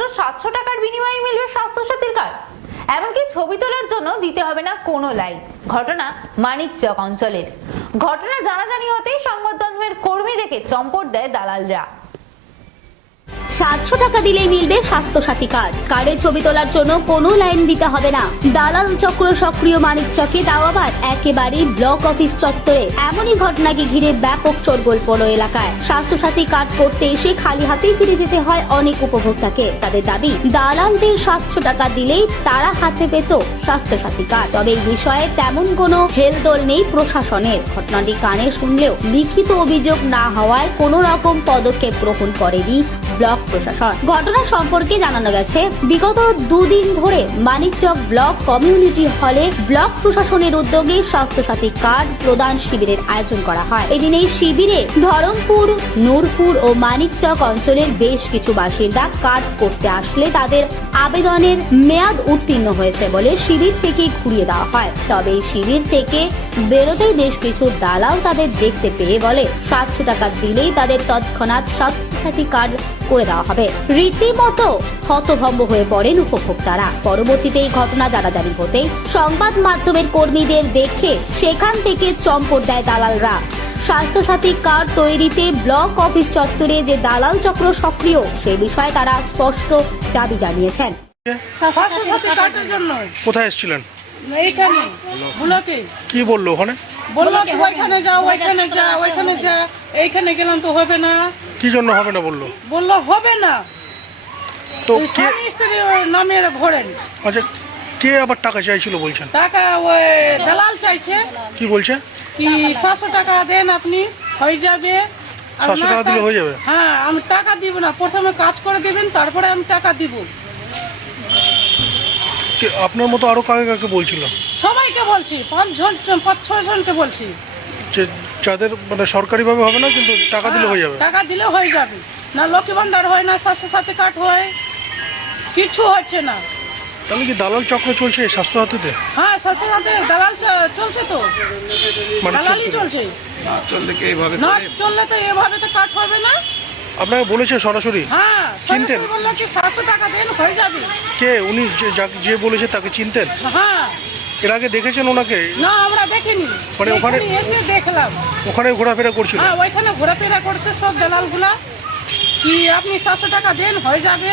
মাত্র সাতশো টাকার বিনিময়ে মিলবে স্বাস্থ্য সাথীর কার্ড এমনকি ছবি তোলার জন্য দিতে হবে না কোনো লাইন ঘটনা মানিকচক অঞ্চলের। ঘটনা জানাজানি হতেই সংবাদ মাধ্যমের কর্মী দেখে চম্পট দেয় দালালরা। সাতশো টাকা দিলেই মিলবে স্বাস্থ্যসাথী কার্ড। কার্ডের ছবি তোলার জন্য কোনো লাইন দিতে হবে না। দালাল চক্র সক্রিয় মানিক চকে, তাও আবার একেবারেই ব্লক অফিস চত্বরে। এমনই ঘটনাকে ঘিরে ব্যাপক চোরগোল পড়ো এলাকায়। স্বাস্থ্যসাথী কার্ড করতে এসে খালি হাতেই ফিরে যেতে হয় অনেক উপভোক্তাকে। তাদের দাবি, দালালদের সাতশো টাকা দিলেই তারা হাতে পেত স্বাস্থ্যসাথী কার্ড। তবে এই বিষয়ে তেমন কোনো হেলদোল নেই প্রশাসনের। ঘটনাটি কানে শুনলেও লিখিত অভিযোগ না হওয়ায় কোনো রকম পদক্ষেপ গ্রহণ করেনি ব্লক প্রশাসন। ঘটনা সম্পর্কে জানানো গেছে, বিগত দুদিন ধরে মানিকচক ব্লক কমিউনিটি হলে ব্লক প্রশাসনের উদ্যোগে স্বাস্থ্যসাথী কার্ড প্রদান শিবিরের আয়োজন করা হয়। এদিন এই শিবিরে ধরমপুর, নূরপুর ও মানিকচক অঞ্চলের বেশ কিছু বাসিন্দা কার্ড করতে আসলে তাদের আবেদনের মেয়াদ উত্তীর্ণ হয়েছে বলে শিবির থেকে ঘুরিয়ে দেওয়া হয়। তবে এই শিবির থেকে বেরোতেই বেশ কিছু দালাল তাদের দেখতে পেয়ে বলে সাতশো টাকা দিলেই তাদের তৎক্ষণাৎ স্বাস্থ্যসাথী কার্ড করে দেওয়া হবে। রীতিমতো হতভম্ব হয়ে পড়েন উপভোক্তারা। পরবর্তীতে এই ঘটনা জানাজানি হতেই সংবাদ মাধ্যমের কর্মীদের দেখে সেখান থেকে চম্পট দেয় দালালরা। স্বাস্থ্যসাথী কার্ড তৈরিতে ব্লক অফিস চত্বরে যে দালাল চক্র সক্রিয় সে বিষয়ে তারা স্পষ্ট দাবি জানিয়েছেন। স্বাস্থ্য সাথী কার্ডের জন্য। কোথায় এসেছিলেন? এইখানে। ব্লকে কি বলল ওখানে? বলল কি ওইখানে যা ওইখানে যা ওইখানে যা এইখানে গেলাম তো হবে না। কি জন্য হবে না বলল? বলল হবে না। তো কে স্বামী স্ত্রীর নামে এরা ভরেন। আচ্ছা কে আবার টাকা চাইছিল বলছেন? টাকা ওই দালাল চাইছে। কি বলছে? কি সাতশো টাকা দেন আপনি হয়ে যাবে। আর 700 টাকা দিলে হয়ে যাবে? হ্যাঁ আমি টাকা দিব না। প্রথমে কাজ করে দিবেন তারপরে আমি টাকা দিব। আপনার মতো আরও কাকে কাকে বলছিল সবাইকে বলছি পাঁচ জন পাঁচ ছয় জনকে বলছি। যে যাদের মানে সরকারিভাবে হবে না কিন্তু টাকা দিলে হয়ে যাবে? হ্যাঁ, টাকা দিলে হয়ে যাবে। না লক্ষ্মী ভান্ডার হয় না স্বাস্থ্য সাথী কার্ড হয় কিছু হচ্ছে না। তাহলে কি দালাল চক্র চলছে স্বাস্থ্য সাথীতে? হ্যাঁ স্বাস্থ্য সাথী দালাল চ- চলছে তো। মানে দালালই চলছে। না চললে কি এইভাবে না করে? চললে তো এভাবে তো কাট হবে না। আপনাকে বলেছে সরাসরি? হ্যাঁ চিনতেন? বলল কি সাতশো টাকা দেন হয়ে যাবে। কে? উনি যে যাকে- যে বলেছে তাকে চিনতেন? হ্যাঁ। এর আগে দেখেছেন ওনাকে? না আমরা দেখিনি। মানে ওখানে- এখানে এসে দেখলাম। ওখানে ঘোরাফেরা করছিল? হ্যাঁ ওইখানে ঘোরাফেরা করছে সব দালালগুলা। কি আপনি সাতশো টাকা দেন হয়ে যাবে।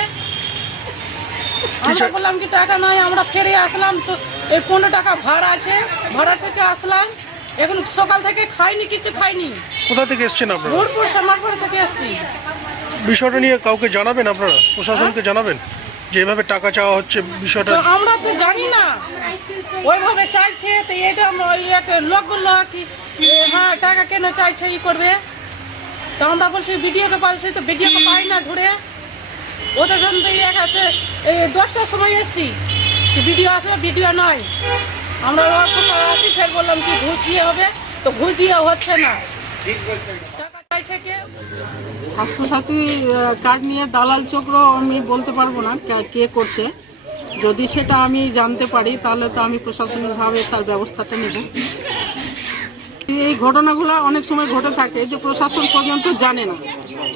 আমরা চাই- বললাম কি টাকা নাই আমরা ফিরে আসলাম তো এই পনেরো টাকা ভাড়া আছে ভাড়া থেকে আসলাম। এখন সকাল থেকে খাইনি কিছু খাইনি। কোথা থেকে এসছেন আপনারা? নূরপুর সামারপুর থেকে এসছি। বিষয়টা নিয়ে কাউকে জানাবেন আপনারা? প্রশাসনকে জানাবেন যে এভাবে টাকা চাওয়া হচ্ছে বিষয়টা? আমরা তো জানি না। ওইভাবে চাইছে, তো এটা আমরা ওই লোক বলল কি হ্যাঁ টাকা কেন চাইছে, ই করবে? তো আমরা বলছি, ভিডিওকে পাইছি তো ভিডিওকে পাই না ঘুরে। ওদের জন্য তো এক আছে এই দশটার সময় এসছি। ভিডিও আসবে ভিডিও নয়। আমরা আসি ফের বললাম কি, ঘুষ দিয়ে হবে, তো ঘুষ দিয়ে হচ্ছে না। টাকা চাইছে কে? স্বাস্থ্যসাথী কার্ড নিয়ে দালাল চক্র আমি বলতে পারব না কে- কে করছে। যদি সেটা আমি জানতে পারি, তাহলে তো আমি প্রশাসনিকভাবে তার ব্যবস্থাটা নেব। এই ঘটনাগুলো অনেক সময় ঘটে থাকে যে প্রশাসন পর্যন্ত জানে না।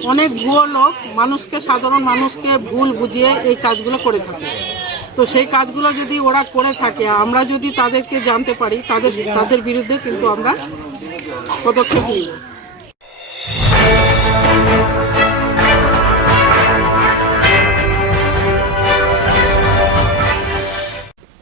অনেক ভুয়ো লোক মানুষকে, সাধারণ মানুষকে ভুল বুঝিয়ে এই কাজগুলো করে থাকে। তো সেই কাজগুলো যদি ওরা করে থাকে, আমরা যদি তাদেরকে জানতে পারি, তাদের তাদের বিরুদ্ধে কিন্তু আমরা পদক্ষেপ নিই